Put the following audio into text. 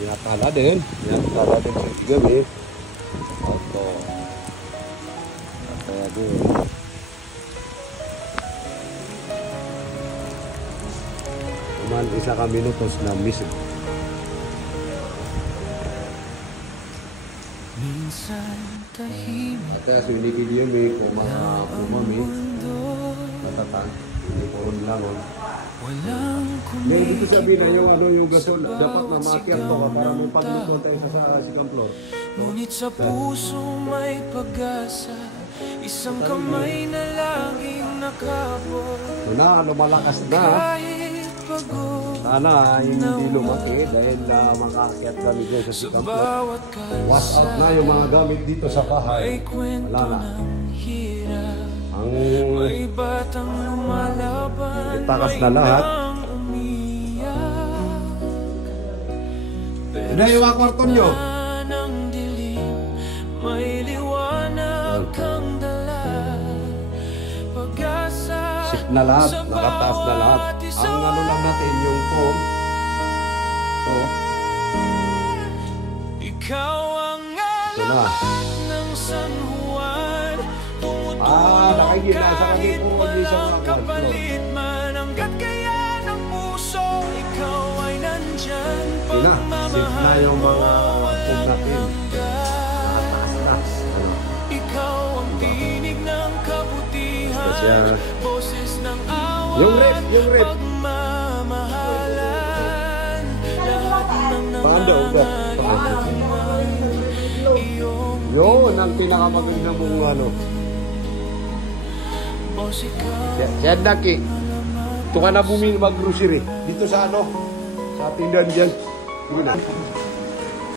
Pinatala din sa gabi. Ito. Kaya din. Kuman isa ka minutos na miss. Kaya sulikin niyo may kumami. Natatan. Hindi po rin lang. May dito sabihin na yung gasol. Dapat na makiyak to para mong pagluto tayo sa second floor. Ngunit sa puso may pag-asa, isang kamay na laging nakabot. Ito na, lumalakas na. Sana hindi lumaki dahil makakyat kami dyan sa second floor. Wash out na yung mga gamit dito sa bahay. Wala na. Ang itakas na lahat. Ina yung mga kwarto nyo. Sip na lahat, nakataas na lahat. Ang ano lang natin yung foam. Ito. Ito na. Nakagila sa kanya po isang kapalit man hanggat kaya ng puso, ikaw ay nandyan. Sip na yung mga foam natin. Nakataas na. Ikaw ang tinig ng kabutihan, boses ng awan, pagmamahalan, lahat ng nangangailangan. Yun ang pinakamagandang mong ano. Yan Naki. Ito ka na bumili mag-grocery. Dito sa ano? Sa tindahan dyan. Sige na.